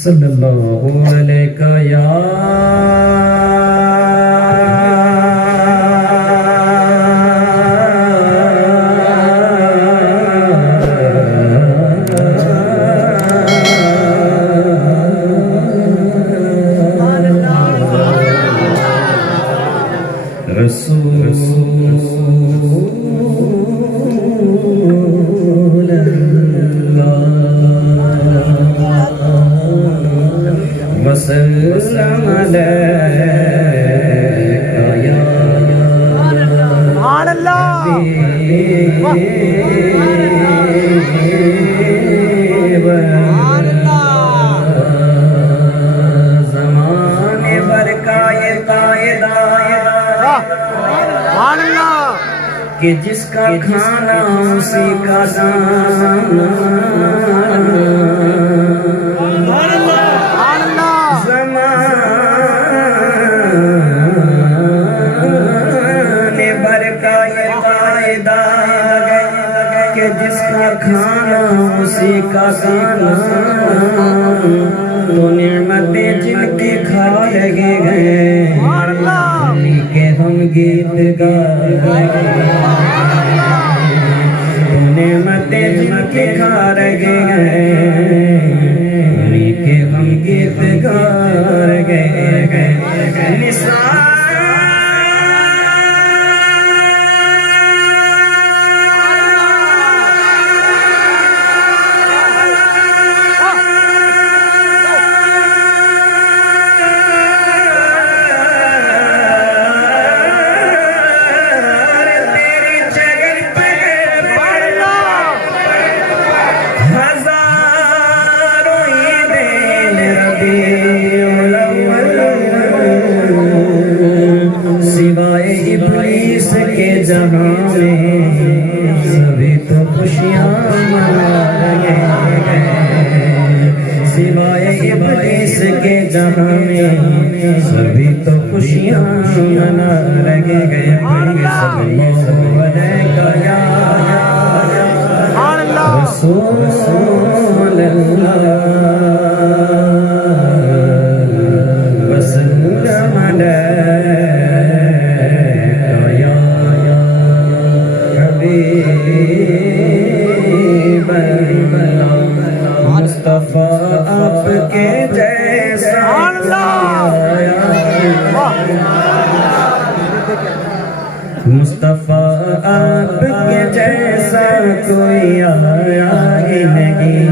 صلی اللہ علیہ یا رسول وسلم زمان برکائے کہ جس کا کھانا اسی کا دانا کہ جس کا کھانا اسی کا گانا تو نعمتیں جن کی کھا لگے گئے انہیں کے ہم گیت گائیں تو نعمتیں جن کی کھا لگے گئے انہیں کے ہم گیت گائیں نثار سوائے ابلیس کے جہاں میں سبھی تو خوشیاں منا رہے ہیں سوائے ابلیس کے جہاں میں سبھی تو خوشیاں منا رہے ہیں رسول اللہ مصطفیٰ آپ کے جیسا مصطفیٰ آپ کے جیسا کوئی آیا ہی نہیں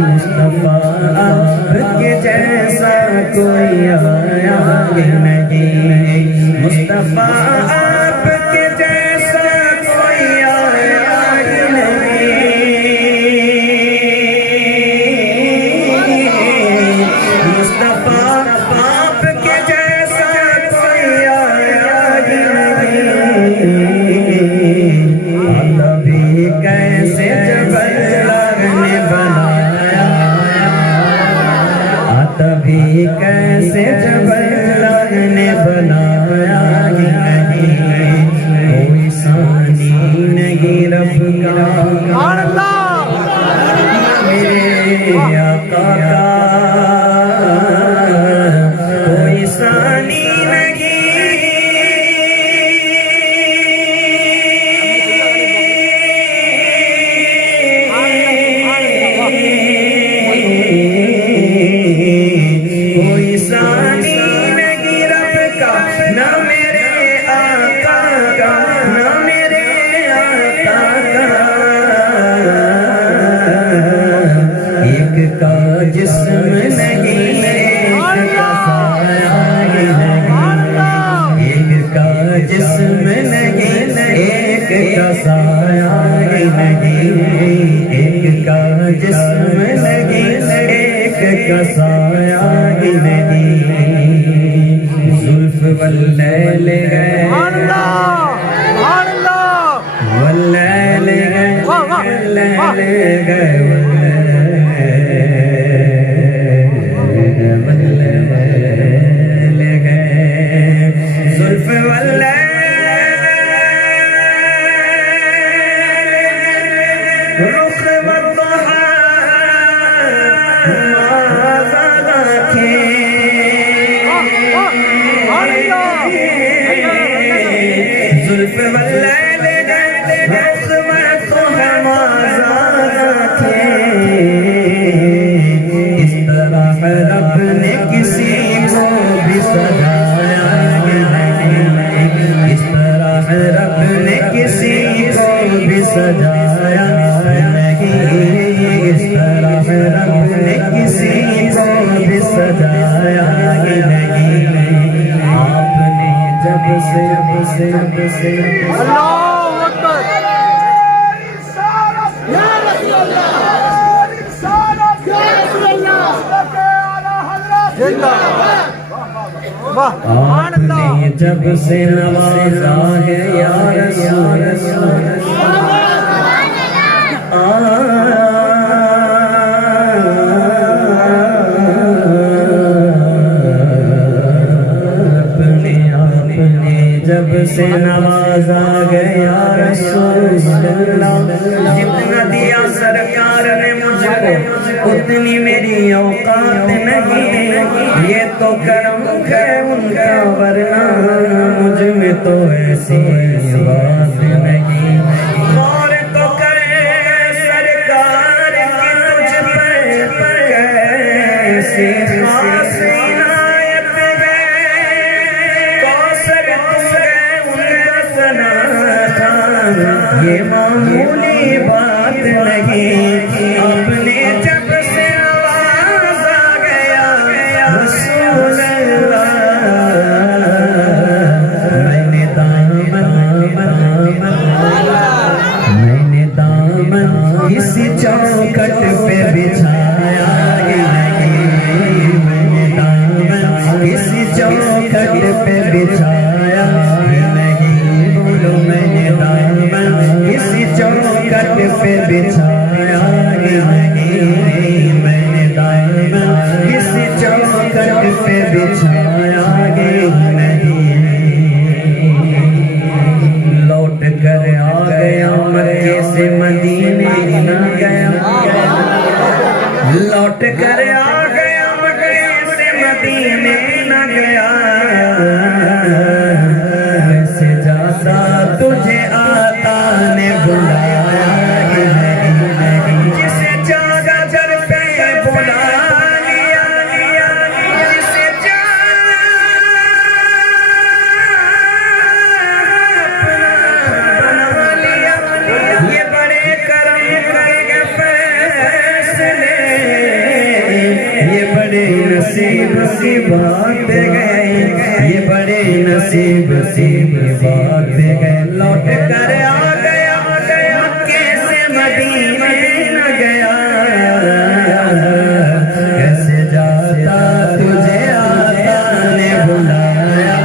مصطفیٰ آپ کے جیسا کوئی آیا ہی نہیں مصطفیٰ آپ کے جیسا کوئی آیا ہی نہیں مصطفیٰ آپ کے جیسا کوئی آیا ہی نہیں تبھی کیسے جبل نے بنایا تبھی کیسے جبل نے بنایا کوئی ثانی نہیں رب کا میرے آقا کا کوئی ثانی کوئی ثانی نہیں رب کا نہ میرے آقا کا نہ میرے آقا کا ایک کا جسم نہیں ایک کا سایہ نہیں ایک کا جسم نہیں ایک کا سایہ نہیں ایک کا جسم نہیں ایک کا سایہ نہیں زلف واللیل گئے واللیل گئے زلف واللیل رخ والضحى ماذا زلف واللیل وقت میں تو ہم آزاد تھے اس طرح رب نے کسی کو بھی سجایا اس طرح رب نے کسی کو بھی سجایا نہیں اس طرح رب نے کسی کو بھی سجایا نہیں آپ نے جب سے اللہ اکبر یا رسول اللہ یا رسول اللہ زندہ آپ نے جب سے نوازا ہے یا رسول جب سے نوازا گیا رسول اللہ جتنا دیا سرکار نے مجھ کو اتنی میری اوقات نہیں یہ تو کرم ہے ان کا ورنہ مجھ میں تو ایسی بات نہیں اور تو کرے سرکار کی تجھ پر کیسی خاص عنایت ہے کوثر یہ معمولی بات نہیں اپنے جب سے آواز آ گیا رسول اللہ میں نے دامن کسی چوکھٹ پہ بچھایا میں نے دامن کسی چوکھٹ پہ بچھایا میں نے دامن کسی چوکھٹ پہ بچھایا نہیں میں نے دامن کسی چوکھٹ پہ بچھایا نہیں لوٹ کر آ گیا مکے سے مدینے نہ گیا لوٹ کر آ گیا مکے سے مدینے نہ گیا تجھے آتا نے بلایا جسے جاگا جر پہ بلا لیا جسے بنا لیا یہ بڑے کرم کے فیصلے یہ بڑے نصیب کی بات گئے یہ بڑے نصیب کی بات گئے لوٹ کر آ گیا مکے سے مدینے نہ گیا کیسے جاتا تجھے آتا نے بلایا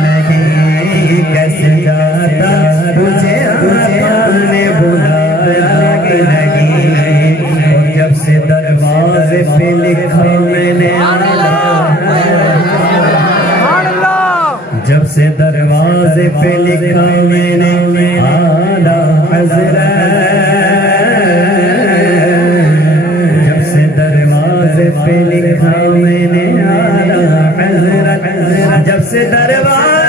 نہیں کیسے جاتا تجھے آتا نے بلایا نہیں جب سے دروازے پہ لکھا میں نے جب سے دروازے پہ لکھا میں نے آلہ حضرت جب سے دروازے پہ لکھا میں نے آلہ حضرت جب سے دروازے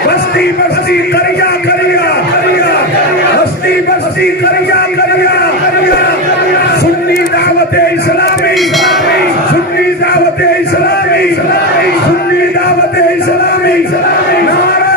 بستی بستی کریا کریا بستی بستی کریا کریا سنی دعوت اسلامی سنی دعوت اسلامی سنی دعوت اسلامی نعرہ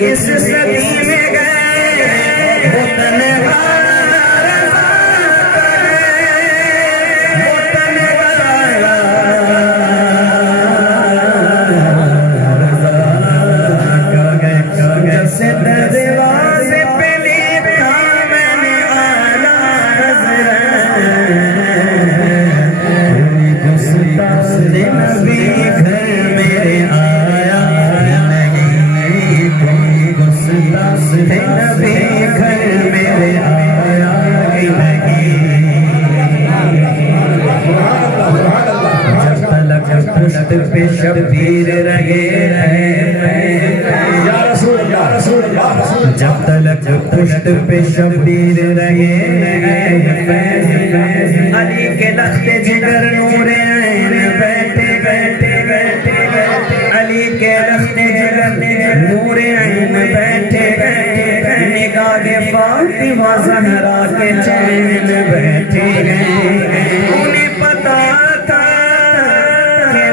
اس صدی میں گئے وہ تنہا دروازے پہ لکھا میں نے آنا گستاخ نبی گھر میرے آیا نہیں، گستاخ نبی گھر میرے آیا نہیں، جب تلک پشت پہ شبیر رہے جب تلک پشت پہ شبیر رہے علی کے لخت جگر نور عین بیٹھے بیٹھے بیٹھے علی کے لخت جگر نور عین بیٹھے بیٹھے نگاہ فاطمہ زہرا کے چین بیٹھے گئے، انہیں پتا تھا کہ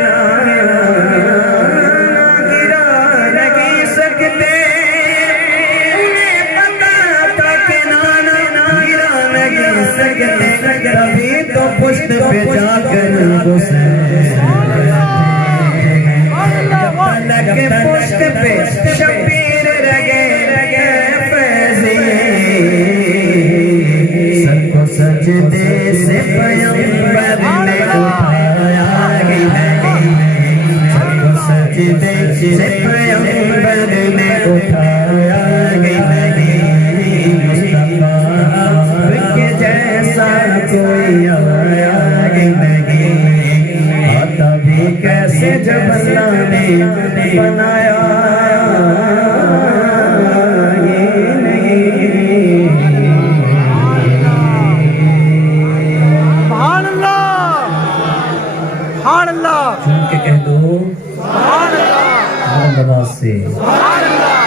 تبھی تو پشت پہ جا کر پلک پشت پہ شبیر رگے فیضی سر کو سجدے سے پیغمبر نے اٹھایا سر کو سجدے سے پیغمبر نے اٹھایا کوئی آیا نہیں، آتا بھی کیسے جب اللہ نے بنایا سبحان اللہ، سبحان اللہ، چون کے کہہ دو سبحان اللہ، بلند آواز سے سبحان اللہ،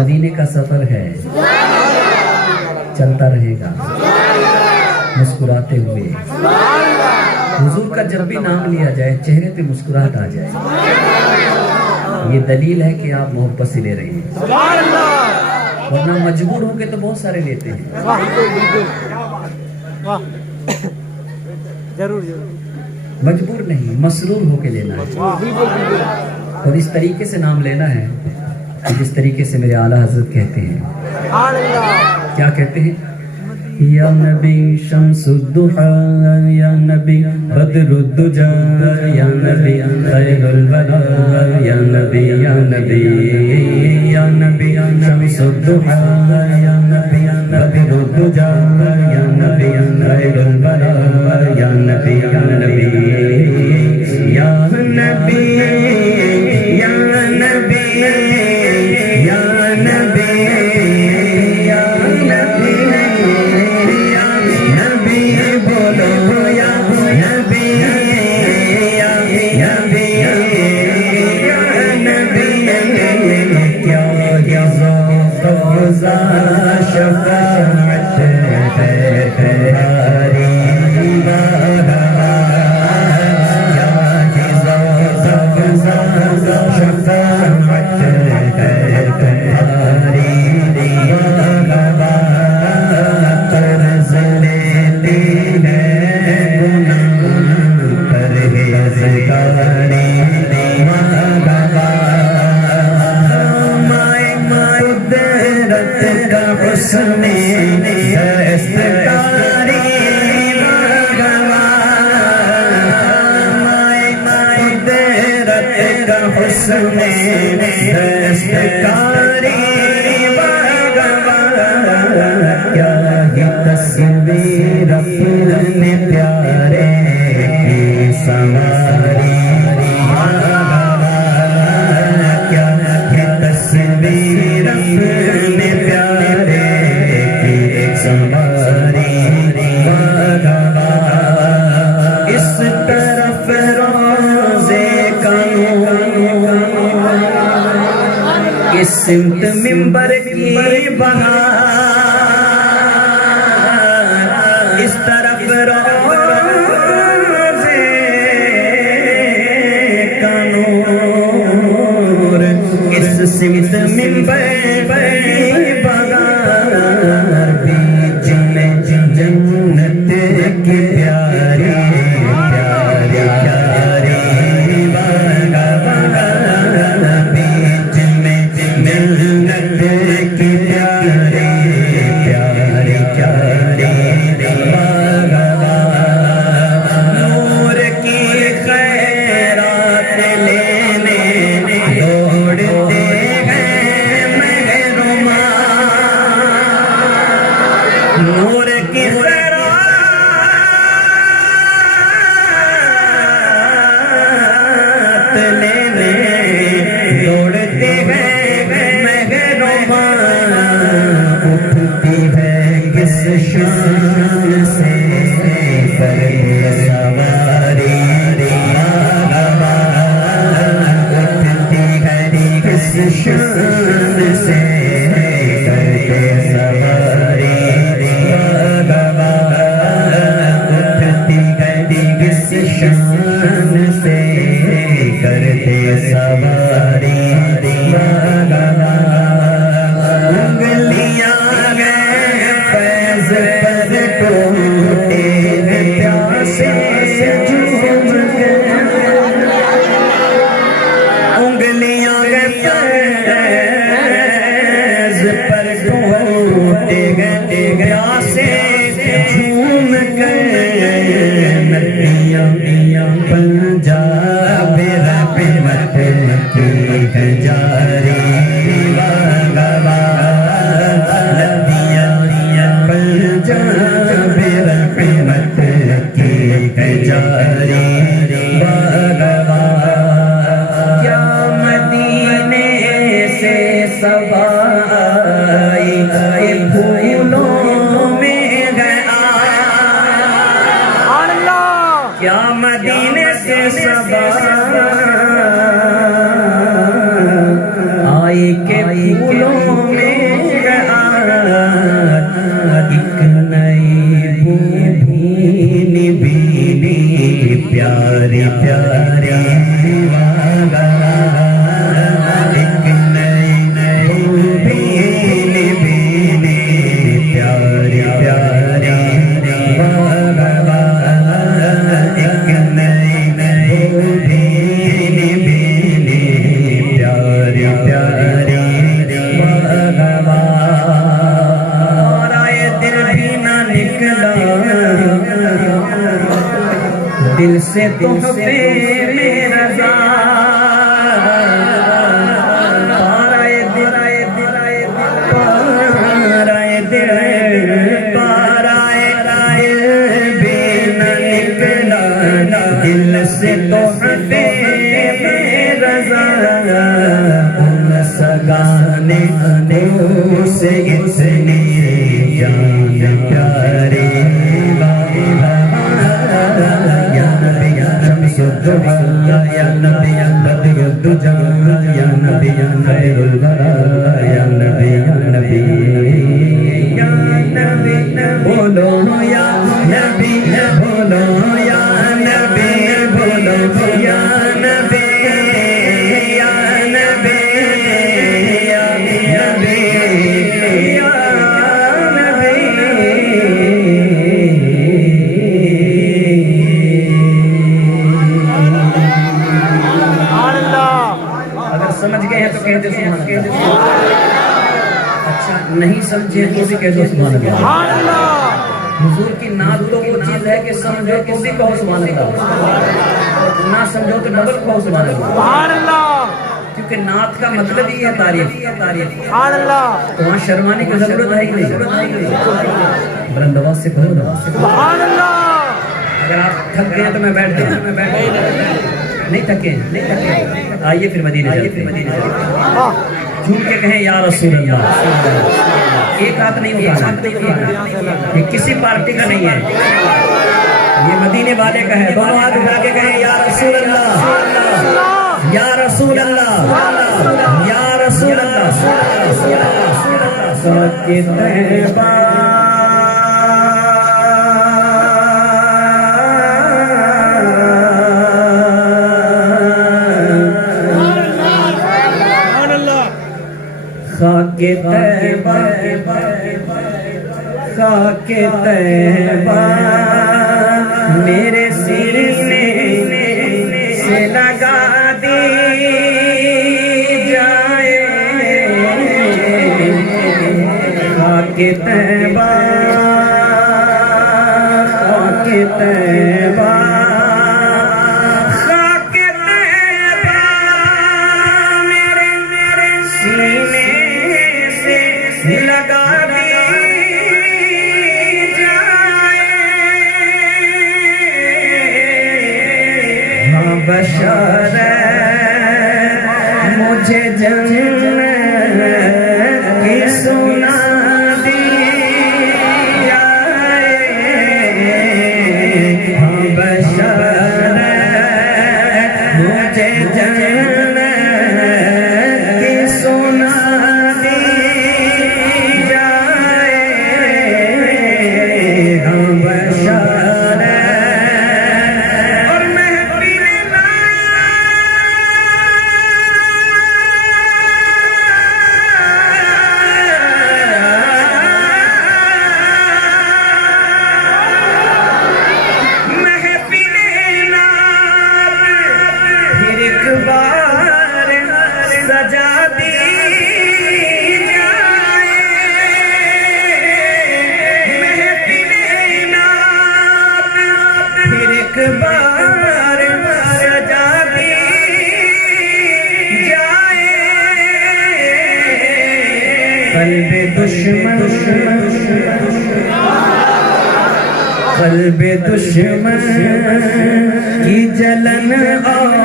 مدینے کا سفر ہے، چلتا رہے گا مسکراتے ہوئے، حضور کا جب بھی نام لیا جائے چہرے پہ مسکراہٹ آ جائے، یہ دلیل ہے کہ آپ محبت سے لے رہے ہیں، ورنہ مجبور ہو کے تو بہت سارے لیتے ہیں، ضرور مجبور نہیں، مسرور ہو کے لینا ہے، اور اس طریقے سے نام لینا ہے کہ جس طریقے سے میرے اعلیٰ حضرت کہتے ہیں، کیا کہتے ہیں؟ یا نبی شمس الضحى یا نبی بدر الدجى یا نبی خیر الورى یا نبی یا نبی یا نبی شمس الضحى یا نبی بدر الدجى یا نبی خیر الورى یا نبی یا نبی یا نبی یا نبی یا نبی تصویر اپنے پیارے کی سواری کیا تصویر اپنے پیارے کی سواری اس طرف روزے کا اس سمت منبر کی بہار اس طرف روزے کا نور اس سمت منبر بغار بیچ میں جنت کی پیاری پیاری پیاری بغار بیچ میں جنت کی پیاری پیاری پیاری بغار نور کی خیرات لینے دوڑتے ہیں مہرما نور کی خیرات لینے دوڑتے ہیں مہرما اٹھتی ہے کس شان سے کرے سواری اٹھتی ہے کس شان سے کرے سواری اٹھتی ہے کس شان سے کرتے سواری انگلیاں گئے فیض پر ٹوٹے پیاسے جھوم گئے انگلیاں گئے فیض پر ٹوٹے گئے پیاسے جھوم گئے نبیاں پنجاب رحمت کی جاری نبیاں پنجاب رحمت کی جاری کیا مدینے سے صبا آئی پھولوں میں گیا سبحان اللہ کیا مدینے سے صبا آئی کے پھولوں میں گیا ایک نئی بو بھینی بھینی پیاری پیاری ایک نئی بو بھینی بھینی پیاری پیاری ایک نئی بو بھینی بھینی پیاری پیاری اور آئے دل بھی نہ نکلا دل سے تحفے میں رضا پار آئے دل پار آئے دل پار آئے بھی نہ نکلا دل سے تحفے میں رضا ان سگانے سے اتنی جان پیاری یا نبی شمس الضحا یا نبی بدر الدجا یا نبی خیر الورا یا نبی یا نبی بولو یا نبی بولو یا نبی بولو یا نبی یا نبی یا نبی یا سبحان اللہ اگر سمجھ گئے ہیں تو کہہ دو سبحان اللہ اچھا نہیں سمجھے تو بھی کہہ دو سبحان اللہ سبحان اللہ حضور کی نعت تو وہ چیز ہے کہ سمجھو تو بھی کہو سبحان اللہ نہ سمجھو تو ڈبل کہو سبحان اللہ سبحان اللہ کیونکہ نعت کا مطلب ہی ہے تعریف سبحان اللہ تو وہاں شرمانے کی ضرورت ہے کہ نہیں بلند آواز سے کہو نا سبحان اللہ اگر آپ تھک گئے ہیں تو میں بیٹھ گیا نہیں تھکے آئیے پھر مدینے چلتے جھوم کے کہیں یا رسول اللہ ایک ہاتھ نہیں اٹھانا یہ کسی پارٹی کا نہیں ہے یہ مدینے والے کا ہے دونوں ہاتھ اٹھا کے کہیں یا رسول اللہ یا رسول اللہ یا رسول اللہ سچے طیبہ خاک طیبہ خاک طیبہ میرے سینے سے لگا دی جائے خاک طیبہ خاک طیبہ خاک طیبہ میرے سینے سے لگا دی جائے ہاں بشارت مجھے جنت کی سنا دی جائے ہاں بشارت مجھے جنت کی سنا دی جائے ہاں بشارت اور محفل سجا دی جائے محفل نعت پھر ایک بار سجا دی جائے قلب دشمن قلب دشمن کی جلن اور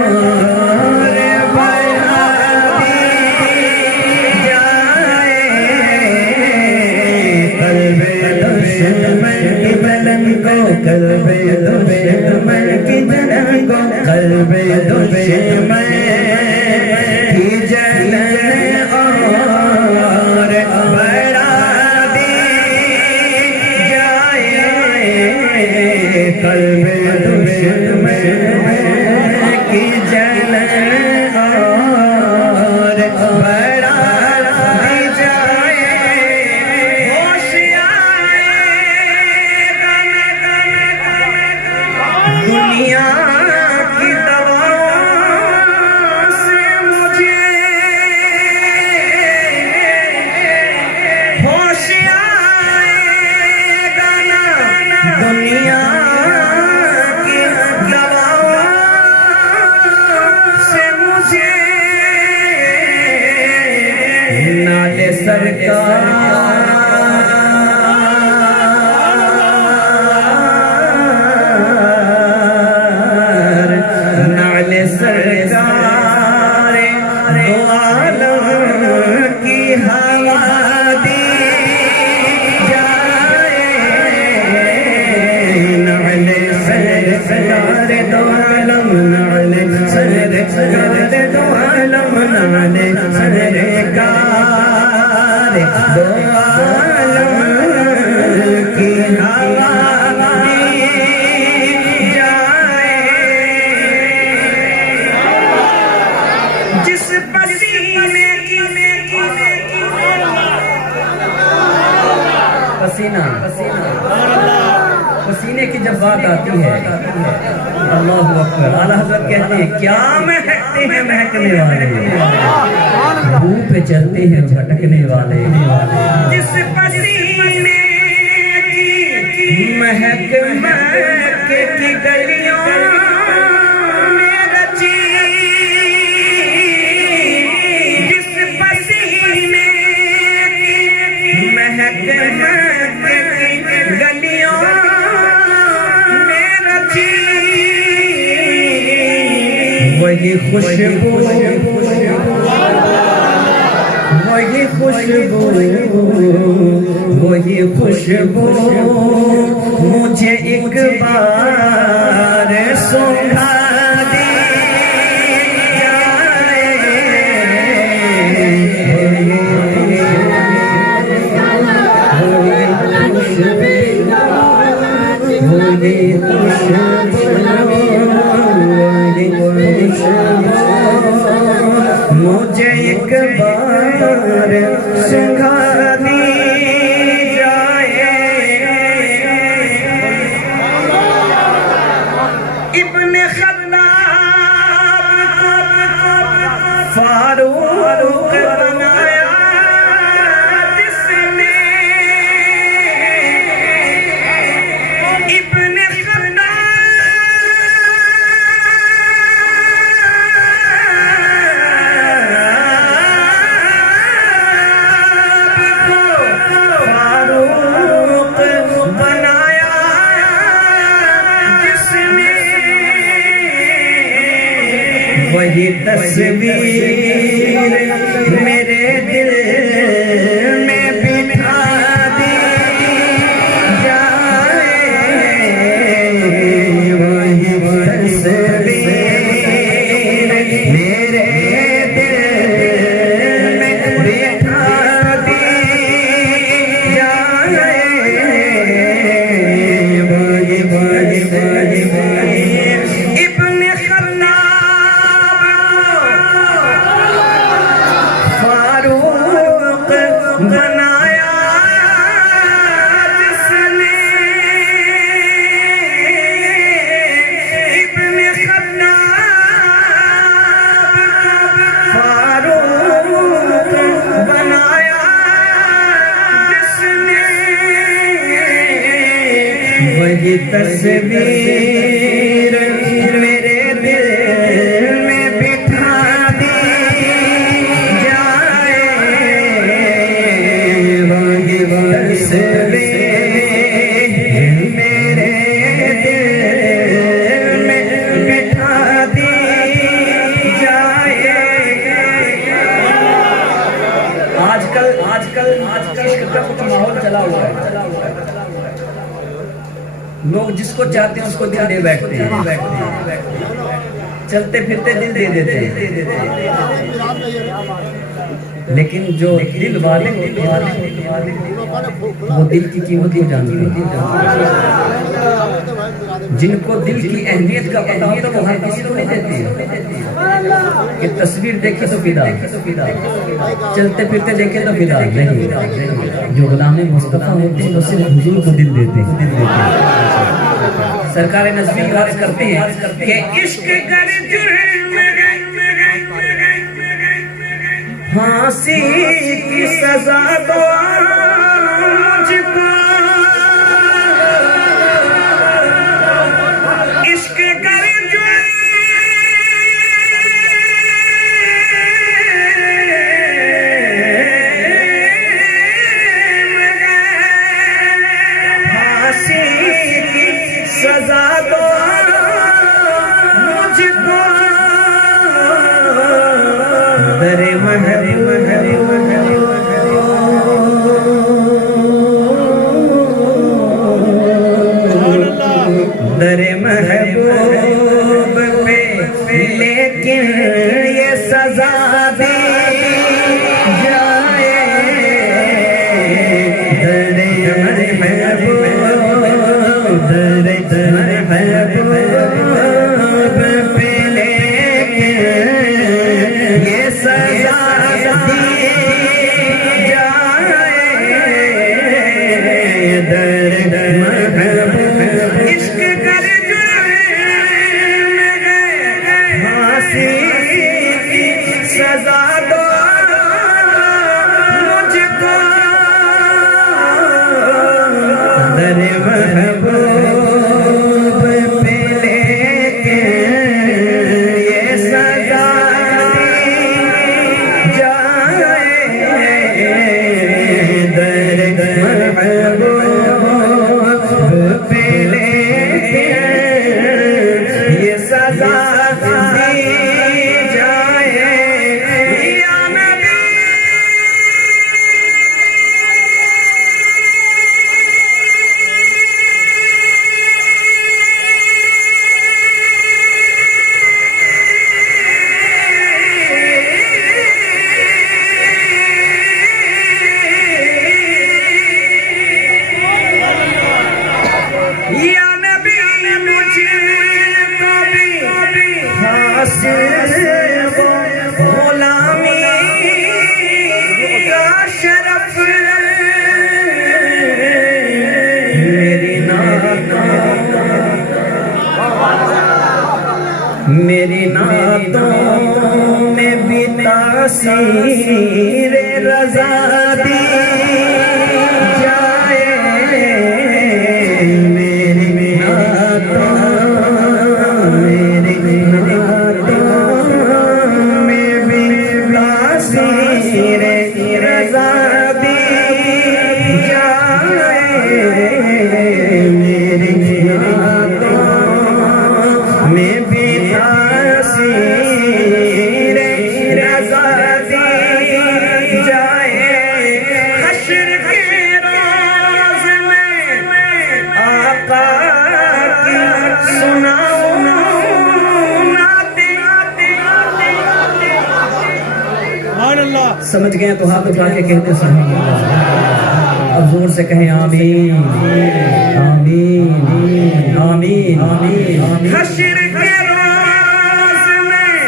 دشمن کی بلن کو قلب دشمن کی جلن کو قلب دشمن کی جلن اور بڑھا دی جائے قلب دشمن کی جلن اور بڑھا دی جائے دنیا کی دواؤں سے مجھے ہوش آئے گا نا دنیا کی دواؤں سے مجھے نالے سرکار سرکار دو عالم کی ہوا دی جائے نعل سرکار دو عالم نعل سرکار دو عالم نعل سرکار دو عالم کی ہوا پسینے کی جب بات آتی ہے اللہ اکبر اعلیٰ حضرت کہتے ہیں کیا مہکتے ہیں مہکنے والے بو پہ چلتے ہیں بھٹکنے والے جس پسینے کی مہک مہک کی گلیوں میں رچی جس پسینے کی مہک گلیوں میں رچی وہی خوشبو وہی خوشبو وہی خوشبو مجھے ایک بار سونگھا دی جائے مجھے ایک بار سکھا دی جائے ابن خطاب فاروق بنایا جس نے ابن وہی تصویر میرے دل میں بٹھا دی جائے وہی تصویر میرے دل میں بٹھا دی جائے وہی ابن فاروق بنایا جس نے ابن خطاب فاروق بنایا جس نے وہی تصویر میرے دل میں بٹھا دی میرے دل میں بٹھا دی جائے آج کل کا کچھ ماحول چلا ہوا ہے لوگ جس کو چاہتے ہیں اس کو دل دے بیٹھتے ہیں چلتے پھرتے دل دے دیتے ہیں لیکن جو دل والے وہ دل کی قیمت نہیں جانتے جن کو دل کی اہمیت کا پتہ ہوتا وہ ہر کسی کو نہیں دیتے کہ تصویر دیکھے تو فدا چلتے پھرتے دیکھے تو فدا نہیں جو غلام مصطفیٰ ہوتے ہیں وہ صرف حضور کو دل دیتے ہیں سرکار نظمی عرض کرتے ہیں کہ عشق گر جرم پھانسی کی سزا دو مجھ کو عشق گر پھانسی کی سزا دو مجھ کو در محبوب پہ لیکن یہ سزا دی جائے در محبوب پہ لیکن یہ سزا دی جائے در محبوب عشق کر سزا دو مجھ کو در محبوب پہ لیکن یہ سزا دی جائے تاثیر رضا دی جائے میری نعتوں میں بھی تاثیر رضا دی جائے میری نعتوں میں بھی تاثیر رضا دی جائے حشر کے راز میں آقا کی سناؤں سبحان اللہ سمجھ گئے تو ہاتھ اٹھا کے کہتے سبحان اللہ اب زور سے کہیں آمین آمین آمین آمین حشر کے راز میں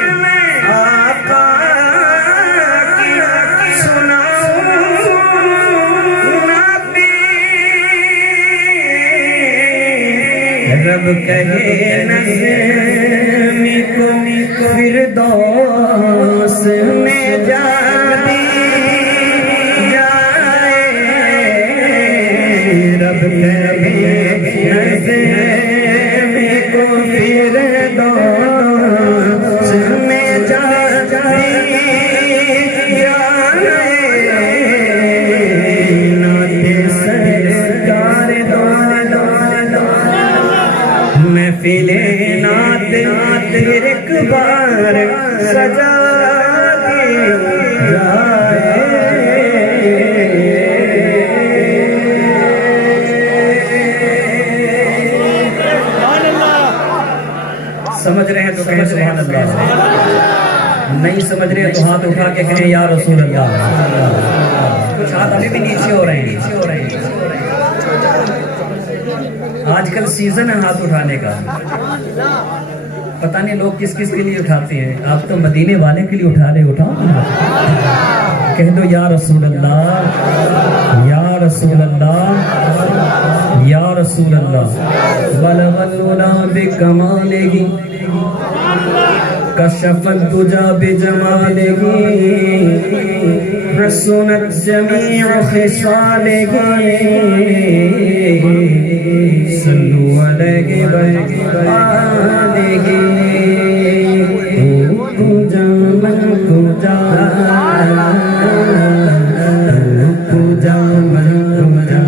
آقا کی سناؤں نبی رب کہے نظم کو فردوس میں جا دی جائے رب کہے نظم کو فردوس میں جا دی جائے نعت سرکار دو محفل نعت ایک بار سجا دی جائے سمجھ رہے ہیں تو کہیں سبحان اللہ نہیں سمجھ رہے تو ہاتھ اٹھا کے کہیں یا رسول اللہ کچھ ہاتھ ابھی بھی نیچے ہو رہے ہیں آج کل سیزن ہے ہاتھ اٹھانے کا پتہ نہیں لوگ کس کس کے لیے اٹھاتے ہیں آپ تو مدینے والے کے لیے اٹھا رہے اٹھاؤ کہہ دو یا رسول اللہ یا رسول اللہ یا رسول اللہ ولغلنا بکمالہ کشف الدجى بجمالہ حسنت جمیع خصالہ صلو علیہ وآلہ کجا من کجا کجا من کجا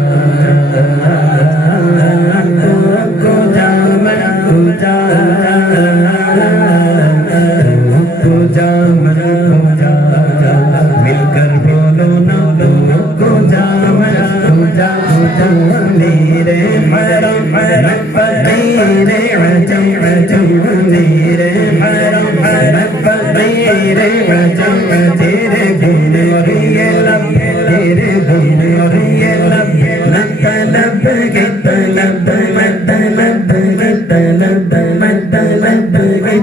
کجا من کجا کجا من کجا مل کر بولو نا کجا من کجا کجا میرے حرم فقیر عجم عجم میرے حرم فقیر عجم تیرے گن اور یہ لب تیرے گن اور یہ لب مطلب طلب مطلب طلب مطلب طلب مطلب طلب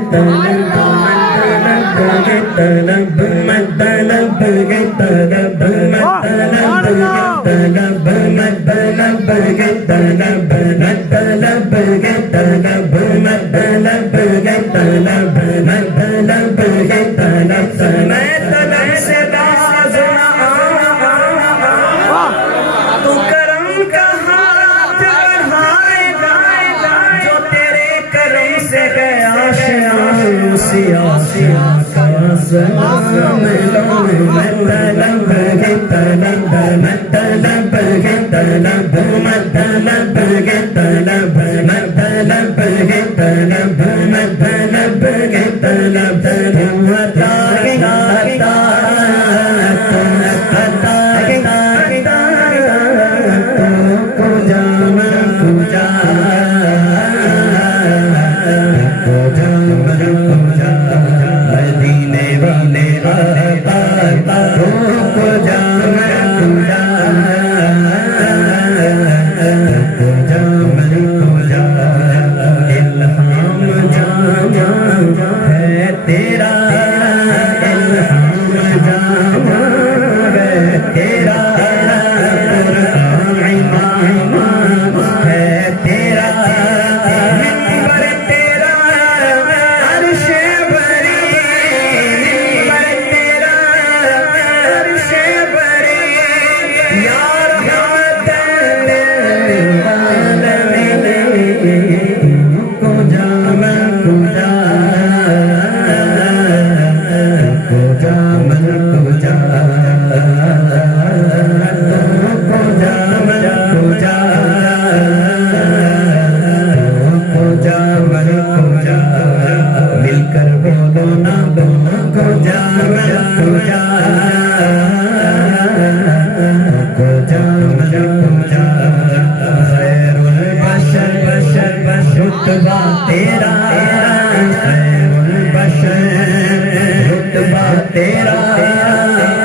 رتبہ تیرا خیر البشر، رتبہ تیرا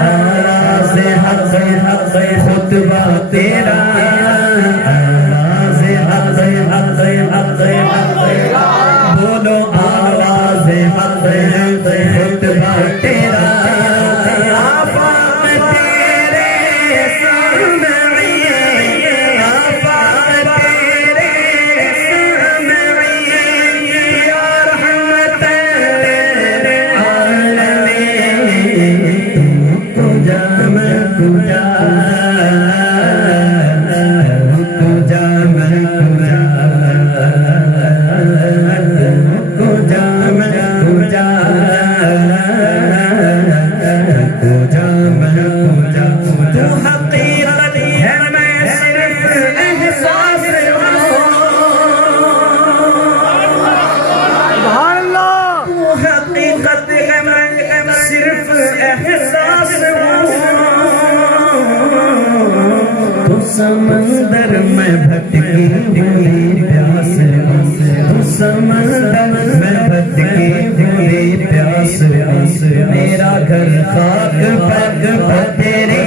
آراز حق، خطبہ تیرا آراز حق، بولو آواز حق، خطبہ تیرا سمندر میں بھٹکی ہوئی پیاس، سمندر میں بھٹکی ہوئی پیاس، میرا گھر خاک پگ تیرے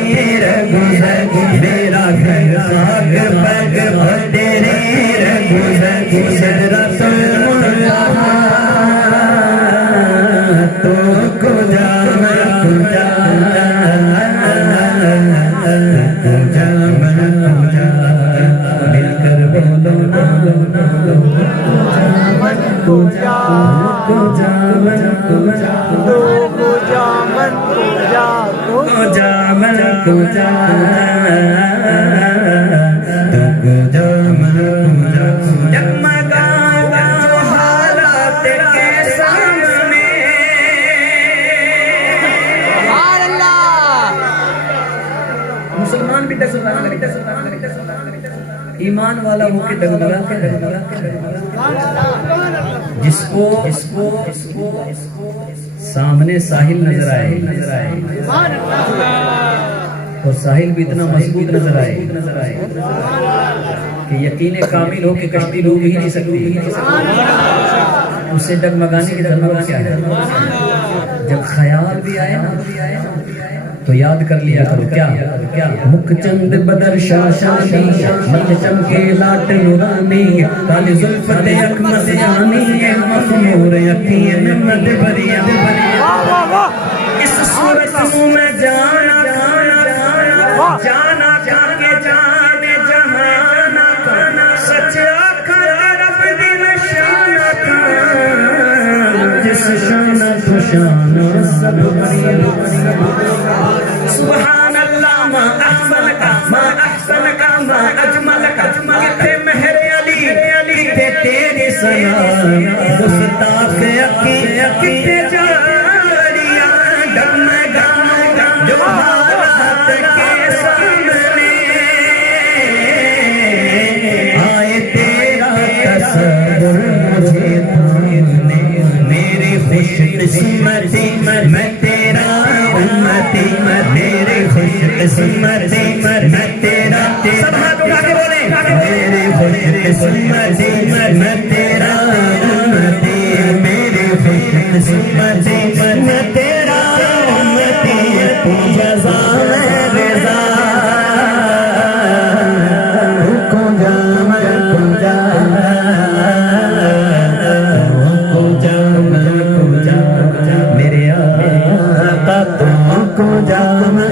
گزر، میرا گھر خاک پگ تیرے گزر، سدرۃ المنتہا تو کجا میں کجا، مسلمان بھی ایمان والا ہو کے ڈگمگا کے جس کو سامنے ساحل نظر آئے اور ساحل بھی اتنا مضبوط نظر آئے کہ یقین کامل ہو کہ کشتی ڈوب ہی نہیں سکتی، اسے ڈگمگانے کی ضرورت کیا ہے؟ جب خیال بھی آئے نا تو یاد کر لیا کرو کیا مکھ چند بدر شاشانی، مت چمکے لاٹ نورانی، کالی زلفت اکمت جانی، مخمور یقین مد بریا، اس صورت میں جانا جانا جا کے جانے جہانا، سچا کر رب دل شانا، جس شانا تو شانا سب بریا، سبحان اللہ ما احسنک ما احسنک ما اجملک، کتے مہر علی کتے تیری ثنا، گستاخ یقی کتے جاریاں ڈگمگا جو حالات کے سامنے آئے، تیرا تصور مجھے تھامنے، میری خوش قسمتی میں تیرا امتی، میری خوش قسمتی میں تیرا، سب ہاتھ اٹھا کے بولیں، میری خوش قسمتی میں تیرا امتی، میری خوش قسمتی میں تیرا امتی، تو جزا رضا کو جا میں کو جا میرے آقا تم کو جا میں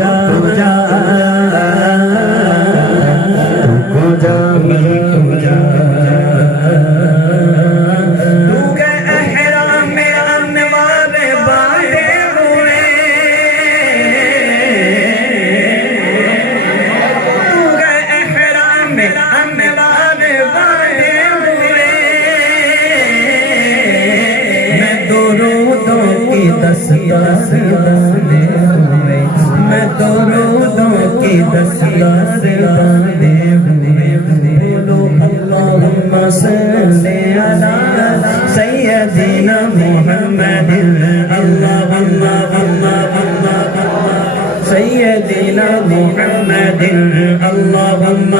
تو رودوں کی دستار باندھے ہوئے، بولو اللہم صلی علی سیدنا محمد، اللہم سیدنا محمد اللہم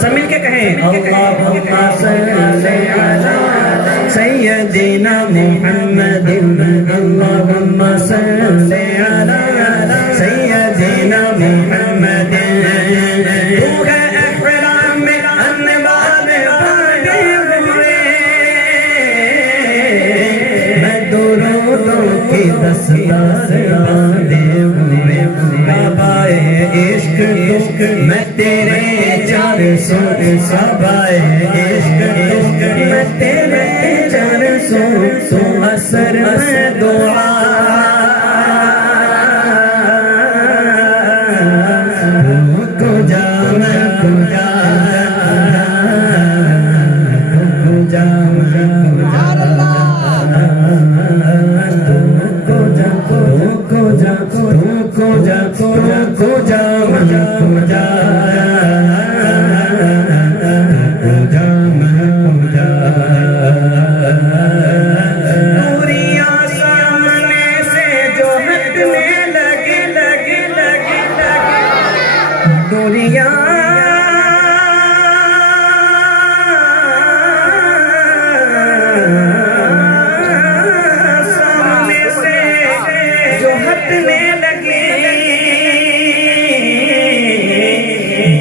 سب مل کے کہیں اللہم صلی علی سیدنا محمد اللہم صلی علی سیدنا محمد تو ہے احرام انوار بھاگے ہوئے میں درودوں کی دستار باندھے ہوئے بابائے عشق میں تیرے چار سو بابائے عشق میں تیرے چار سو اثر میں دعا کو جا میں کو جا کو جا میں کو جا کو جا کو جا کو جا کو جا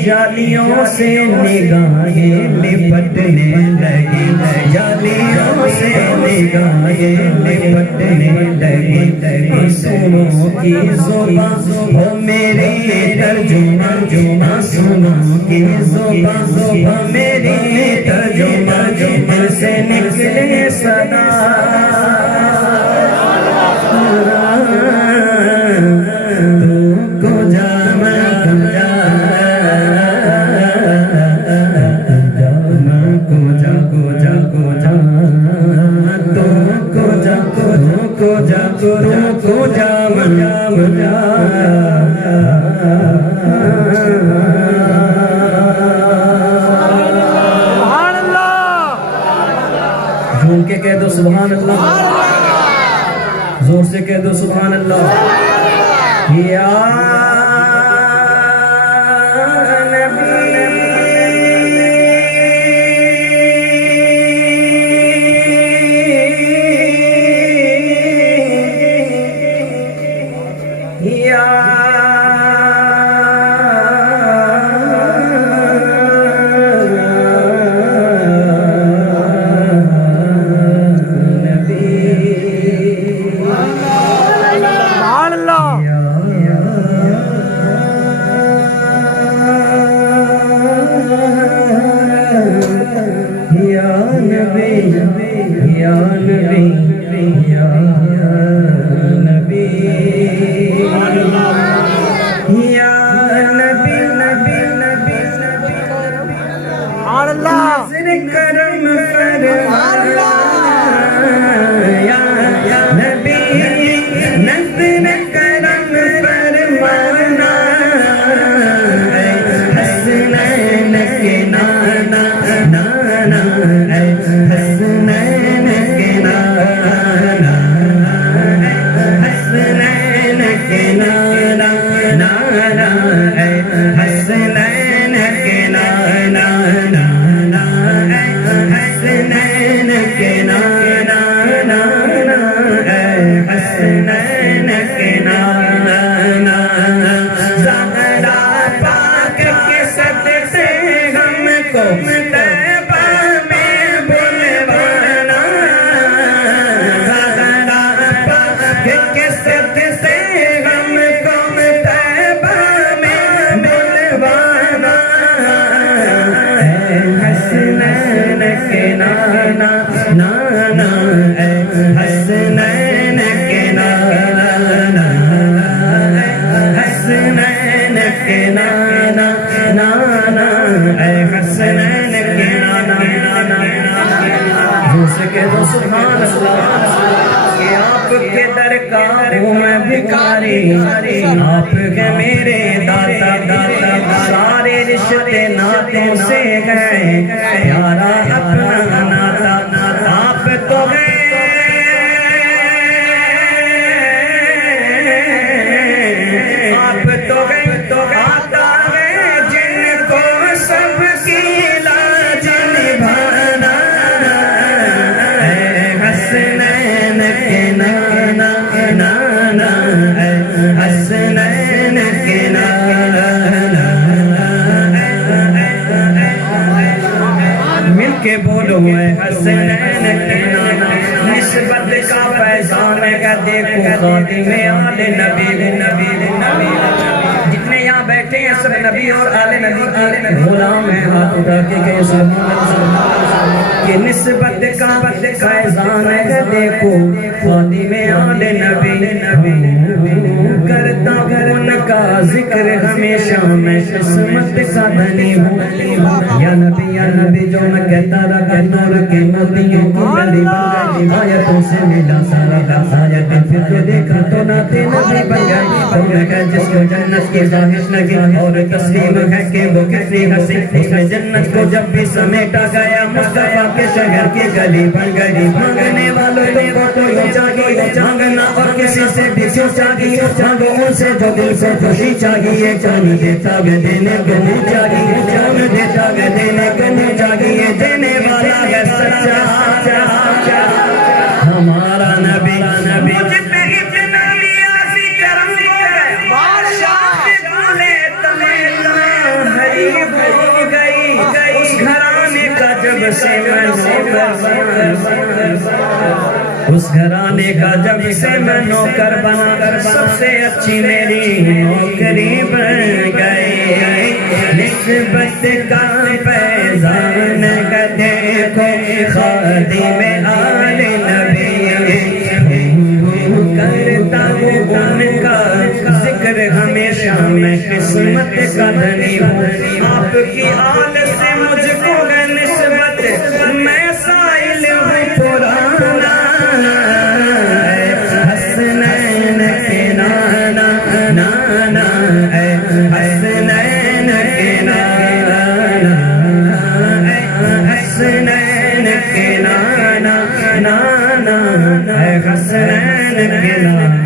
جالیوں سے نگاہیں لپٹنے لگی جالیوں سے نگاہیں لپٹنے لگی معصوموں کی زبان ہو میری ترجمہ معصوموں کی زبان ہو میری ترجمہ دل سے نکلے صدا تو کو جا میں کو جا کو جا جھوم کے کہہ دو سبحان اللہ زور سے کہہ دو سبحان اللہ یا آپ کے میرے داتا داتا سارے رشتے ناتوں سے گئے پیارا اپنا ناتا آپ تو گئے کے مل کے بولو اے حسنین کے نانا نسبت کا فیضان کا دیکھو خادم آل نبی جتنے یہاں بیٹھے ہیں سب نبی اور آل نبی کے غلام ہیں ہاتھ اٹھا کے کہ نسبت کا فیضان کا دیکھو خادم آل نبی کرتا ہوں ان کا ذکر ہمیشہ میں قسمت کا دھنی ہوں یا نبی جو میں کہتا رہا نور کے موتیوں کی گلی بن گئی آیتوں سے ملا سارا آیتیں پھر جو دیکھا تو ناتے نبی بن گئی اور میں کہا جس کو جنت کی خواہش لگی اور تسلیم ہے کہ وہ کتنی ہنسی اس میں جنت کو جب بھی سمیٹا گیا مصطفیٰ کے شہر کی گلی بن گئی مانگنے والوں کو تو یہ چاہیے مانگنا اور کسی سے بھی کیوں چاہیے مانگو ان سے جو دل سے خوشی چاہیے جان دیتا ہے دینے کو نہیں چاہیے جان دیتا ہے دینے کو نہیں چاہیے دینے والا ہے سچا ہمارا نبی مجھ پہ اتنا نیازی کرم ہو گئی اس گھرانے کا جب سے اس گھرانے کا جب سے میں نوکر بنا سب سے اچھی میری نوکری بن گئی نسبت کا فیضان کا دیکھو خادم آل نبی کرتا ہوں ان کا ذکر ہمیشہ میں قسمت کا دھنی ہوں آپ کی آل سے مجھ کو ہے نسبت میں سائل ہوں پرانا حسنین کے نانا نانا حسنین کے نانا حسنین کے نانا نانا حسنین کے نانا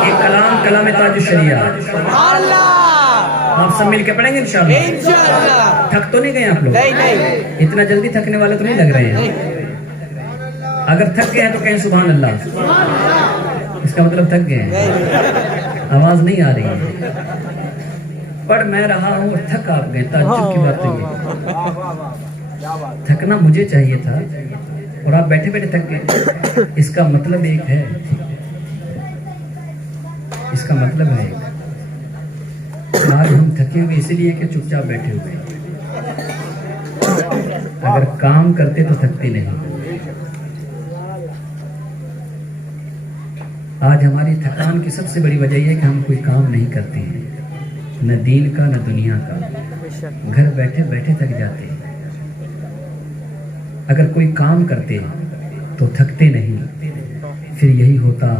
ایک کلام تاج الشریعہ آپ سب مل کے پڑھیں گے انشاءاللہ تھک تو نہیں گئے آپ لوگ اتنا جلدی تھکنے والے تو نہیں لگ رہے ہیں اگر تھک گئے ہیں تو کہیں سبحان اللہ اس کا مطلب تھک گئے ہیں آواز نہیں آ رہی ہے پڑھ میں رہا ہوں اور تھک آپ گئے تعجب کی بات ہے تھکنا مجھے چاہیے تھا اور آپ بیٹھے بیٹھے تھک گئے اس کا مطلب ایک ہے اس کا مطلب ہے آج ہم تھکے ہوئے اسی لیے کہ چپ چاپ بیٹھے ہوئے اگر کام کرتے تو تھکتے نہیں آج ہماری تھکان کی سب سے بڑی وجہ یہ ہے کہ ہم کوئی کام نہیں کرتے ہیں نہ دین کا نہ دنیا کا گھر بیٹھے بیٹھے تھک جاتے ہیں اگر کوئی کام کرتے تو تھکتے نہیں پھر یہی ہوتا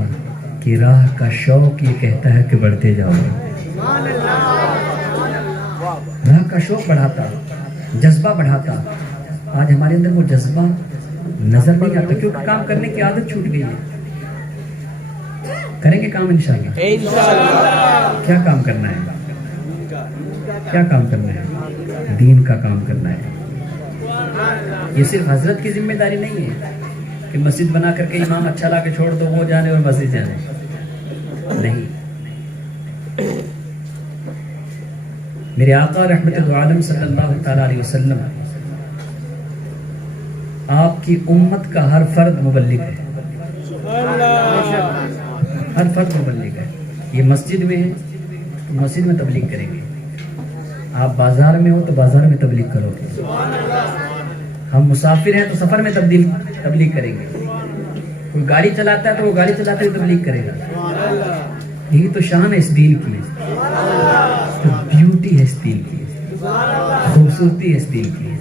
کہ راہ کا شوق یہ کہتا ہے کہ بڑھتے جاؤ راہ کا شوق بڑھاتا جذبہ بڑھاتا آج ہمارے اندر وہ جذبہ نظر نہیں آتا کیونکہ کام کرنے کی عادت چھوٹ گئی ہے کریں گے کام انشاءاللہ کیا کام کرنا ہے کیا کام کرنا ہے دین کا کام کرنا ہے یہ صرف حضرت کی ذمہ داری نہیں ہے کہ مسجد بنا کر کے امام اچھا لا کے چھوڑ دو وہ جانے اور مسجد جانے نہیں میرے آقا رحمت العالم صلی اللہ تعالیٰ علیہ وسلم آپ کی امت کا ہر فرد مبلغ ہے ہر فرد مبلغ ہے یہ مسجد میں ہے تو مسجد میں تبلیغ کریں گے آپ بازار میں ہو تو بازار میں تبلیغ کرو گے ہم مسافر ہیں تو سفر میں تبلیغ کریں گے کوئی گاڑی چلاتا ہے تو وہ گاڑی چلاتے ہوئے تبلیغ کرے گا یہی تو شان ہے اس دین کی تو بیوٹی ہے اس دین کی خوبصورتی ہے اس دین کی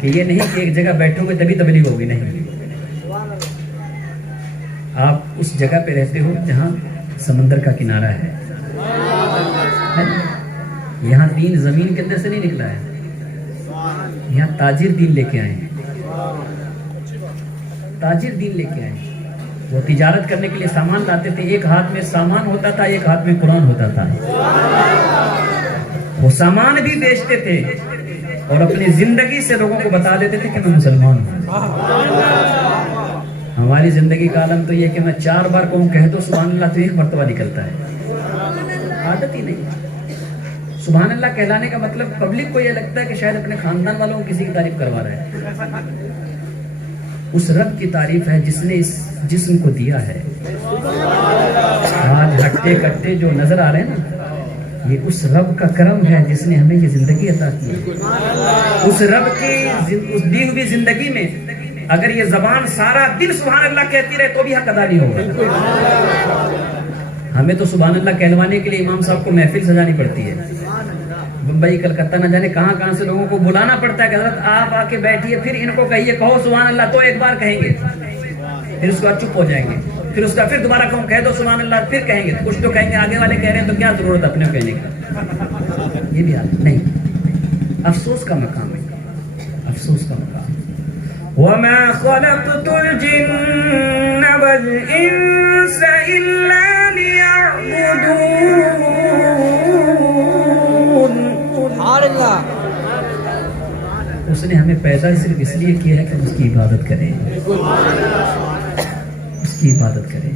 کہ یہ نہیں کہ ایک جگہ بیٹھو گے تبھی تبلیغ ہوگی نہیں آپ اس جگہ پہ رہتے ہو جہاں سمندر کا کنارہ ہے یہاں دین زمین کے اندر سے نہیں نکلا ہے یہاں تاجر دین لے کے آئے ہیں تاجر دین لے کے آئے ہیں وہ تجارت کرنے کے لیے سامان لاتے تھے ایک ہاتھ میں سامان ہوتا تھا ایک ہاتھ میں قرآن ہوتا تھا وہ سامان بھی بیچتے تھے اور اپنی زندگی سے لوگوں کو بتا دیتے تھے کہ میں مسلمان ہوں ہماری زندگی کا عالم تو یہ کہ میں 4 بار کہوں کہہ دو سبحان اللہ تو 1 مرتبہ نکلتا ہے، عادت ہی نہیں۔ سبحان اللہ کہلانے کا مطلب پبلک کو یہ لگتا ہے کہ شاید اپنے خاندان والوں کو کسی کی تعریف کروا رہا ہے، اس رب کی تعریف ہے جس نے اس جسم کو دیا ہے۔ آج ہٹتے کٹتے جو نظر آ رہے ہیں نا، یہ اس رب کا کرم ہے جس نے ہمیں یہ زندگی عطا کی ہے۔ اس رب کی اس دی ہوئی زندگی میں اگر یہ زبان سارا دن سبحان اللہ کہتی رہے تو بھی حق ادا نہیں ہوگا۔ ہمیں تو سبحان اللہ کہلوانے کے لیے امام صاحب کو محفل سجانی پڑتی ہے، بمبئی کلکتہ نہ جانے کہاں کہاں سے لوگوں کو بلانا پڑتا ہے کہ حضرت آپ آ کے بیٹھیے، پھر ان کو کہیے کہو سبحان اللہ، تو 1 بار کہیں گے پھر اس کے بعد چپ ہو جائیں گے، پھر اس کا پھر دوبارہ کہوں کہہ دو سبحان اللہ، پھر کہیں گے، کچھ تو کہیں گے آگے والے کہہ رہے ہیں تو کیا ضرورت اپنے کہنے کا۔ یہ بھی حالت نہیں، افسوس کا مقام ہے، افسوس کا مقام۔ وما خلقت الجن والإنس إلا ليعبدون۔ اس نے ہمیں پیدا صرف اس لیے کیا ہے کہ ہم اس کی عبادت کریں، اس کی عبادت کریں۔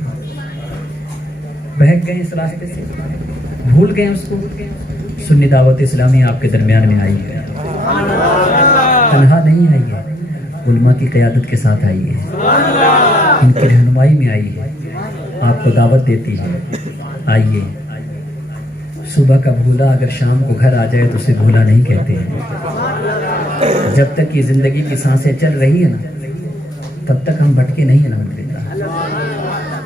بہک گئے اس راستے سے، بھول گئے اس کو۔ سنی دعوت اسلامی آپ کے درمیان میں آئی ہے، تنہا نہیں آئی ہے، علماء کی قیادت کے ساتھ آئی ہے، ان کی رہنمائی میں آئی ہے، آپ کو دعوت دیتی ہے، آئیے۔ صبح کا بھولا اگر شام کو گھر آ جائے تو اسے بھولا نہیں کہتے ہیں۔ جب تک یہ زندگی کی سانسیں چل رہی ہے نا، تب تک ہم بھٹکے نہیں، الحمدللہ۔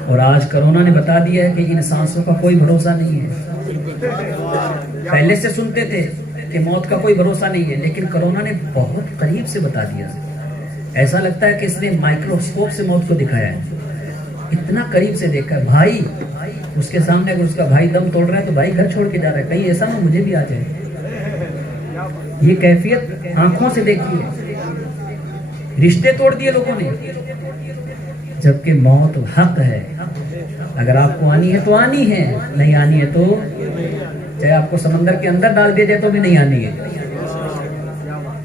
اور آج کرونا نے بتا دیا ہے کہ ان سانسوں کا کوئی بھروسہ نہیں ہے۔ پہلے سے سنتے تھے کہ موت کا کوئی بھروسہ نہیں ہے، لیکن کرونا نے بہت قریب سے بتا دیا، ایسا لگتا ہے کہ اس نے مائکروسکوپ سے موت کو دکھایا ہے، اتنا قریب سے دیکھا ہے۔ بھائی اس کے سامنے اگر اس کا بھائی دم توڑ رہا ہے تو بھائی گھر چھوڑ کے جا رہا ہے، کہیں ایسا نہ مجھے بھی آ جائے۔ یہ کیفیت آنکھوں سے دیکھی ہے، رشتے توڑ دیے لوگوں نے، جبکہ موت حق ہے۔ اگر آپ کو آنی ہے تو آنی ہے، نہیں آنی ہے تو چاہے آپ کو سمندر کے اندر ڈال دیا جائے تو بھی نہیں آنی ہے،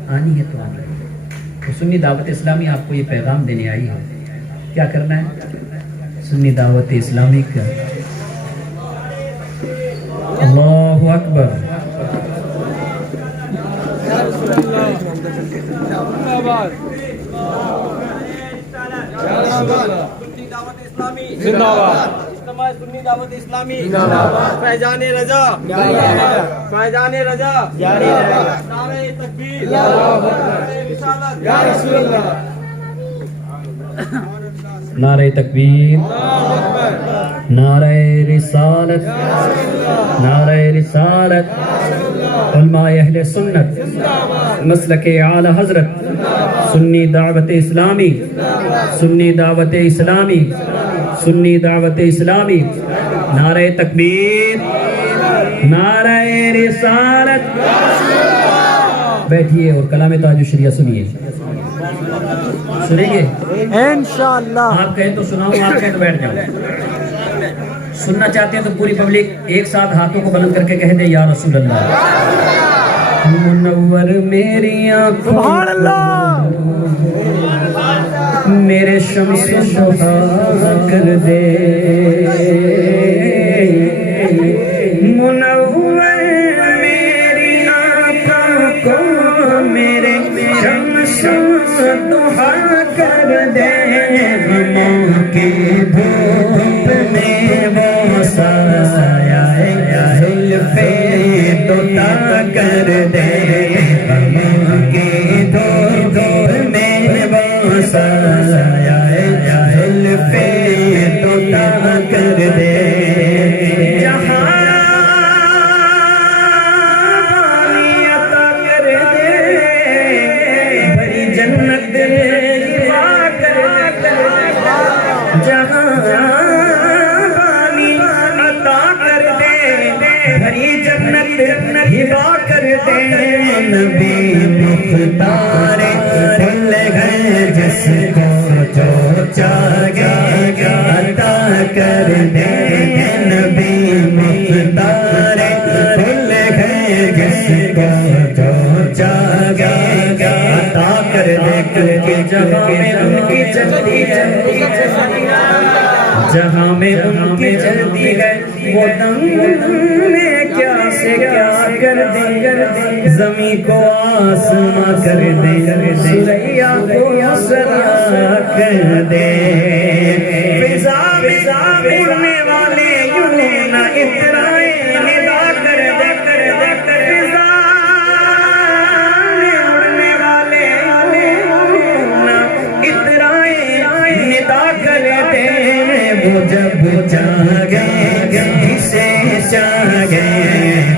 آنی ہے تو آنی ہے۔ تو سنی دعوت اسلامی آپ کو یہ پیغام دینے آئی ہے، کیا کرنا ہے؟ سنی دعوت اسلامی کا اللہ اکبر، سنی دعوت اسلامی فیضان رضا، فیضان رضا، نعرہ تکبیر، نعرہ رسالت، یا رسول اللہ، نعرہ تکبیر، نعرہ رسالت، نعرہ رسالت، علماء اہل سنت، مسلک اعلی حضرت، سنی دعوت اسلامی، سنی دعوت اسلامی، سنی دعوت اسلامی، نعرہ تکبیر، نعرہ رسالت۔ بیٹھیے اور کلام تاج الشریعہ سنیے، سنیں گے انشاءاللہ۔ آپ کہیں تو سناؤں، آپ کہیں تو بیٹھ جاؤ۔ سننا چاہتے ہیں تو پوری پبلک ایک ساتھ ہاتھوں کو بلند کر کے کہہ دے یا رسول اللہ۔ منور میری آنکھوں، سبحان اللہ، میرے شمس شفا کر دے، منور میری آنکھوں کو میرے شمس دہا کر دے، غموں کی دھوپ میں وہ سایہ حلف توتا کر دے، غموں کی دھوپ میں وہ سایہ حلف توتا کر دے، جہاں پانی عطا کر دے، بڑی جنت ہبا کر دے، جہاں پانی عطا کر دے، بڑی جنت ہبا کر دے، نبی مختار کھل گئے جس کو جو چاہے عطا کر دے، نبی مختار کھل گئے جس کو جو چاہے عطا کر دے، کیونکہ جگہ میں ان کی چلتی چلتی جہاں میں ان کی چلتی گئے وہ دم میں کیا سے کیا کر دے زمین کو آسماں کر دے سریا کو سرا کر دے فضا اڑنے والے یوں نہ اترائے ندا کر دے فضا اڑنے والے یوں نہ اترائے ندا کر دے وہ جب جاگے اسے جاگے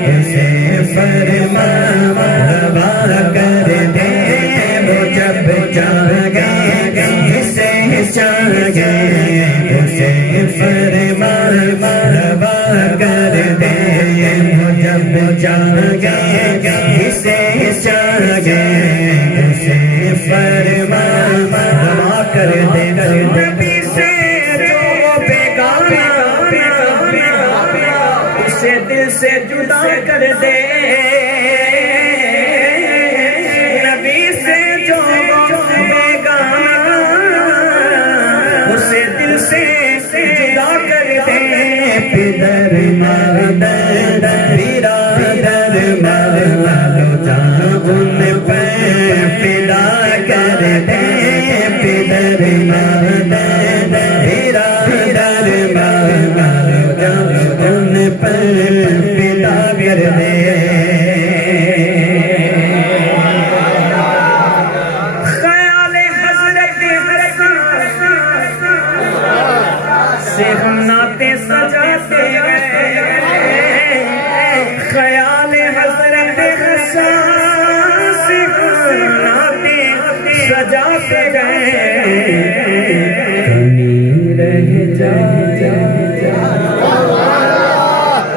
اسے فرما روا کر دے وہ جب جاگے اسے جاگے اسے فرما روا کر دے وہ جب جاگے اسے جاگے اسے فرما روا کر دے نبی سے اسے دل سے جدا کر دے نبی سے جو بیگانہ اسے دل سے جدا کر دے پدر مادر برادر مادر جان ان پہ فدا کر دے پدر مادر برادر مادر جان ان پہ فدا کر دے خیال حضرت سے ہم نعتیں سجاتے گئے خیال حضرت سے ہم نعتیں سجاتے گئے کمی رہ جائے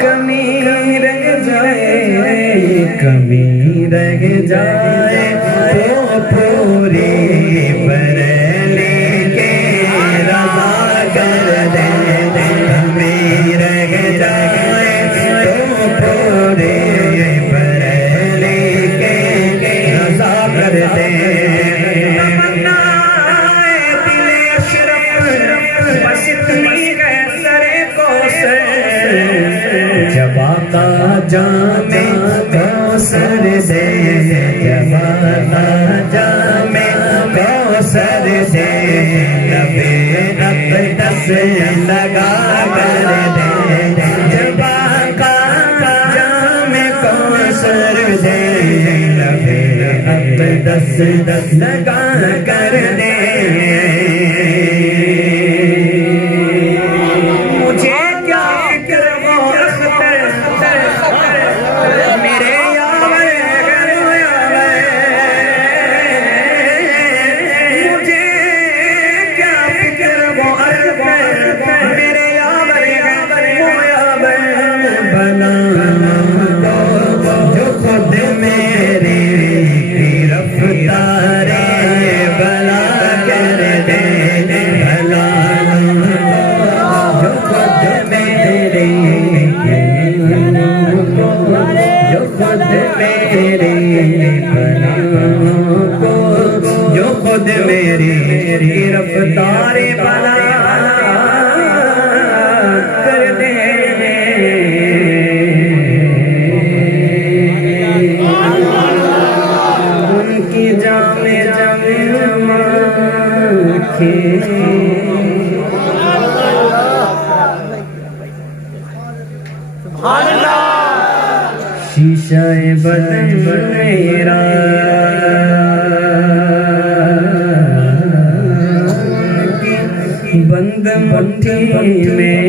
کمی رہ جائے کمی رہ جائے تو پوری بریلی کے رضا کر دے کمی رہ جائے تو پوری بریلی کے رضا کر دے تمنا دل اشرف بس اتنی ہے سرے کو جب آقا جام کوثر دے جب آقا جام کوثر دے نبی اقدس لگا کر دے جب آقا جام کوثر دے نبی اقدس لگا کر دے جو خود میری رفتار بلا کر دے ان کی جام شیشہ بدن میرا بند مٹھی میں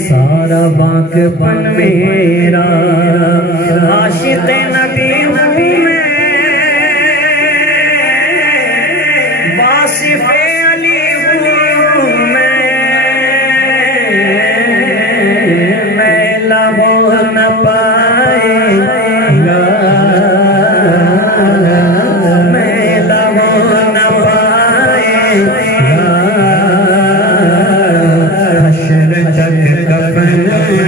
سارا باق پن میرا عاشق نبی ہوں میں واصف علی ہوں میں لبوں نہ پائے گا میں لبوں نہ پائے گا حشر تک کفن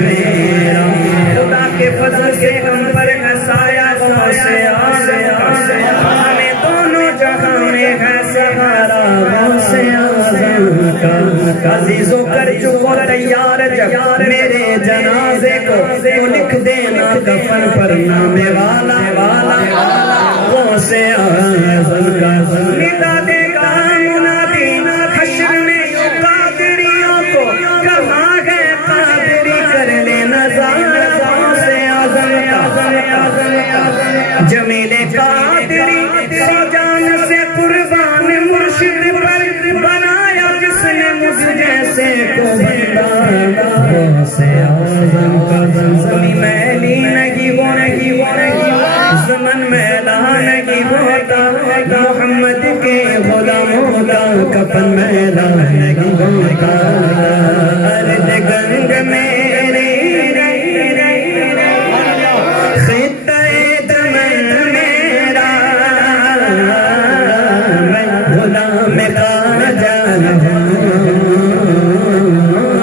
میرا خدا کے فضل سے ہم پر ہنسایا سے ہمیں دونوں جہاں میں ہے سہارا کا عزیزوں کر چکو تیار جب میرے جنازے کو تو لکھ دینا کفن پر نام والا وہ سے آزم کا ندا دے گا منادی حشر میں یوں قادریوں کو کہاں گئے قادری کر لے نظارہ وہ سے آزم کا جمیل قادری سو جان سے قربان مرشد پر بنایا جس نے مجھ جیسے کو بندہ وہ سے آزم کا زمین میلی نہیں وہ نہیں وہ نہیں زمن میلا نہیں ہوتا محمد کے غلاموں کا کفن میلا نہیں ہوتا ارد گنگ میرے خطہ دمن میرا میں غلام خواجہ ہوں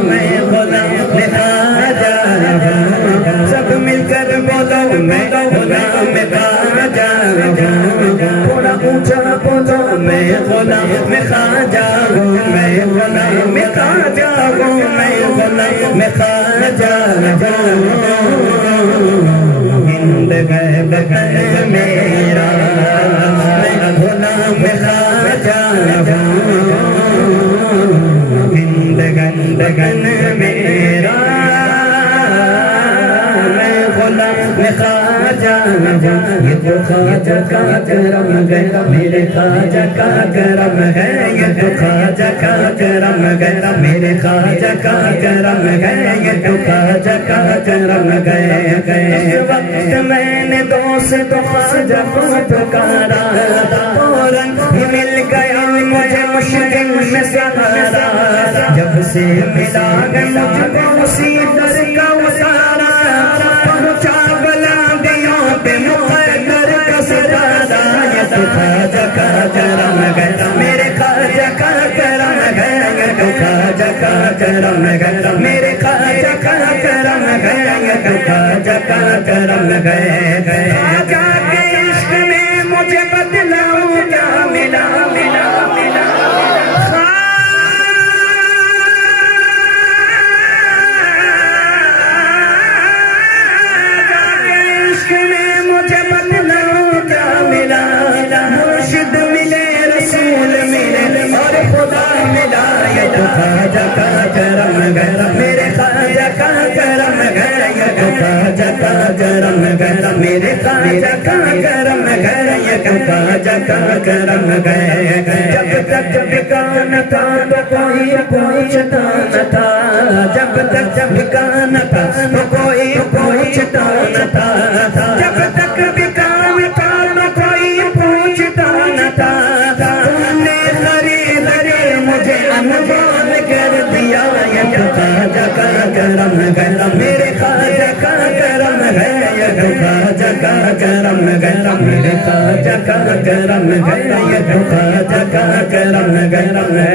میں غلام خواجہ ہوں سب مل کر بولو میں غلام خواجہ ہوں تھوڑا اونچا بولو میں غلام خواجہ ہوں میں غلام خواجہ ہوں میں غلام خواجہ ہوں ہند گئے بغل میرا میں غلام خواجہ ہوں ہند گند گن میرا میں غلام خواجہ ہوں یہ تو خواجہ کا کرم ہے میرے خواجہ کا کرم ہے یہ تو خواجہ کا کرم ہے میرے خواجہ کا کرم ہے یہ تو خواجہ کا کرم ہے اس وقت میں نے دوست خواجہ کو پکارا فوراً ہی مل گیا مجھے مشکل میں سہارا جب سے ملا گیا مجھ کو اسی در کا اتارا پہنچا بلندیوں پہ مقدر کا ستارہ یہ تو خواجہ کا کرم ہے میرے خواجہ کا کرم ہے یہ تو خواجہ کا کرم ہے میرے خواجہ کا کرم ہے یہ تو خواجہ کا کرم ہے خواجہ کے عشق میں مجھے بدلاؤں کیا ملا ملا ملا مرشد ملے رسول ملے اور خدا ملا یہ تو خواجہ کا کرم ہے میرے خواجہ کا کرم ہے یہ تو خواجہ کا کرم ہے میرے خواجہ کا کرم ہے یہ تو خواجہ کا کرم ہے جب تک ٹھکانا تھا تو کوئی پوچھتا نہ تھا جب تک ٹھکانا تھا تو کوئی پوچھتا نہ تھا جب تک ٹھکانا تھا تو کوئی پوچھتا نہ تھا تم نے خرید مجھے انمول کر دیا یہ تو خواجہ کا کرم ہے میرے خواجہ کا کرم ہے یہ تو خواجہ کا کرم ہے میرے خواجہ کا کرم ہے یہ تو خواجہ کا کرم ہے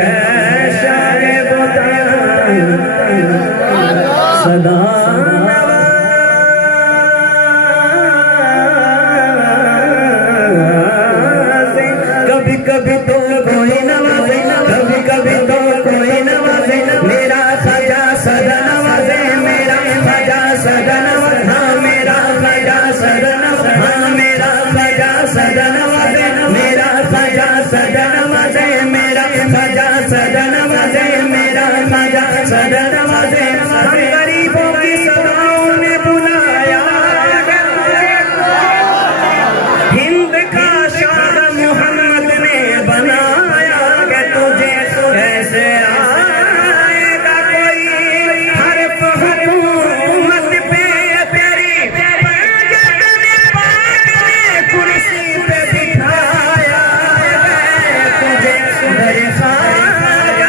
شاہ بودان صدا کبھی کبھی تو کوئی نوازے کبھی کبھی تو کوئی نوازے میرا خواجہ سدا نوازے میرا خواجہ سدا نوازے ہاں میرا خواجہ سدا نوازے ہاں میرا خواجہ سدا نوازے میرا خواجہ سدا نوازے میرا خواجہ سدا نوازے میرا خواجہ سدا نوازے ہم غریبوں کی صداؤں نے بلایا ہند کا شاہ محمد نے بنایا کہ تجھے ایسے آئے گا کوئی حرف حکومت پہ تیری جتنے پاک نے کرسی پہ بٹھایا تجھے در خواجہ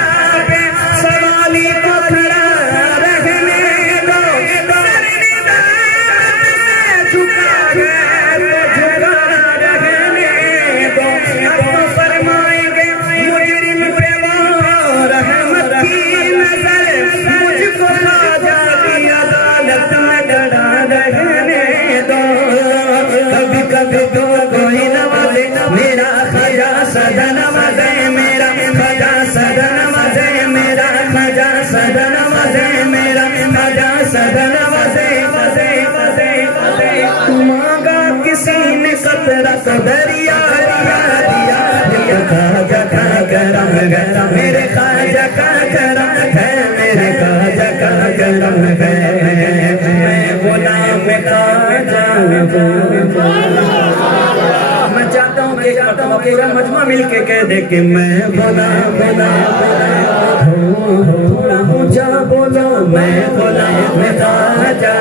سدا نوازے مانگا کسی نے قطرہ کا دریا دیا خواجہ کا کرم ہے میرے خواجہ کا کرم ہے میرے خواجہ کا کرم ہے میں غلام خواجہ میں چاہتا ہوں کہ مجمع مل کے کہہ دے کہ میں غلام تھوڑا اونچا بولو میں غلام خواجہ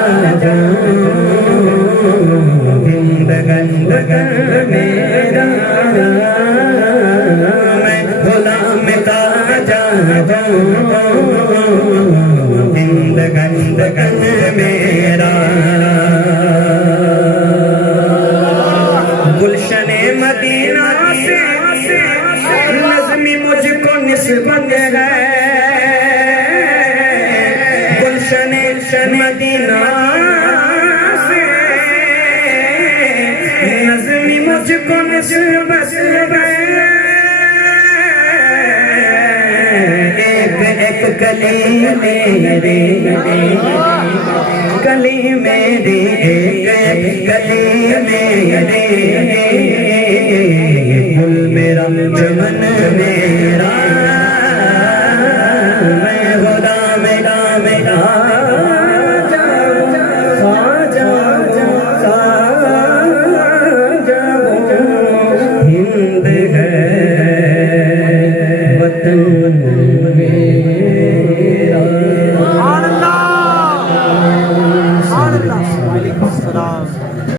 گند میرا میں غلام خواجہ گند میرا گلشن مدینہ سے نظمی مجھ کو نسبت ہے گلشن مدینہ سے نظمی مجھ کو نسبت